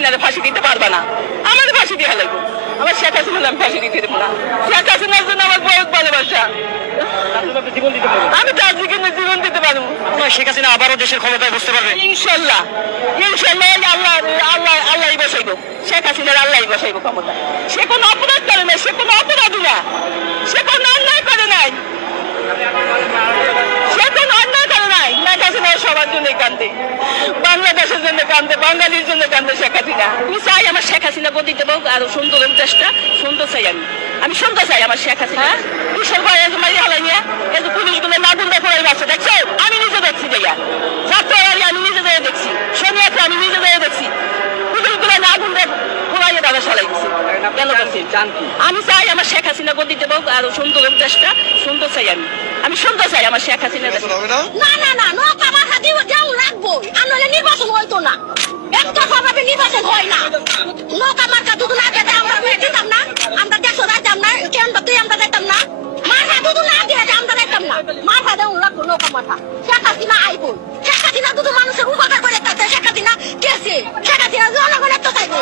হাসিনারে ফাঁসি দিতে পারবে না, আমাদের ফাঁসি দিয়ে লাগবে। আমার শেখ হাসিনার আমি ফাঁসি দিতে দেবো না। শেখ হাসিনার জন্য আমার বহুত ভালোবাসা, আমি তার দিকে জীবন দিতে পারবো। শেখ হাসিনা আবারও দেশের ক্ষমতায় বসতে পারবে ইনশাল্লাহ, ইনশাল্লাহ। আল্লাহ আল্লাহ আল্লাহ বসাইবো, শেখ হাসিনার আল্লাহ বসাইবো ক্ষমতা। সে কোনো অপরাধ করে নাই, সে কোনো অপরাধী না, সে কোনো অন্যায় করে নাই, সে কোনো অন্যায় করে নাই। শেখ হাসিনা সবার জন্য কান্দে, বাংলাদেশের জন্য কান্দে, বাঙালির জন্য কান্দে শেখ হাসিনা। আমি চাই আমার শেখ হাসিনা গদিতে পাক, আরো সুন্দর দেশটা সুন্দর চাই। আমি শুনতে চাই আমার শেখ হাসিনা কিশোর ভাই মারি হালাই নিয়ে এই যে পুলিশগুলো না গুন্ডা পড়াই বাচ্চা দেখছো, আমি নিজে দেখছি যাইয়া যাত্রাবাড়ি, আমি নিজে যাইয়া দেখছি, শনিয়াতে আমি নিজে যাইয়া দেখছি পুলিশগুলো না গুন্ডা পড়াইয়ে দাদা চালাই দিচ্ছি। কেন করছি আমি চাই আমার শেখ হাসিনা গদিতে পাক, আরো সুন্দর দেশটা সুন্দর চাই। আমি শুনতে চাই আমার শেখ হাসিনা। না না না, নৌকা মাথা দিয়ে যেমন রাখবো, আনলে নির্বাচন হইতো না, একটা ভাবে নির্বাচন হয় না। নৌকা মার্কা দুধ না খেতে আমরা দিতাম না, আমরা দেশও রাখতাম না, কেন্দ্র তুই আমরা যাইতাম না, মাথা দুধ না দিয়ে আমরা যাইতাম না, মাথা দেওয়া রাখবো নৌকা মাথা। শেখ হাসিনা আইব, শেখ হাসিনা দুধ মানুষের উপকার করে থাকতে, শেখ হাসিনা কেসে, শেখ হাসিনা জনগণের তো চাইবো।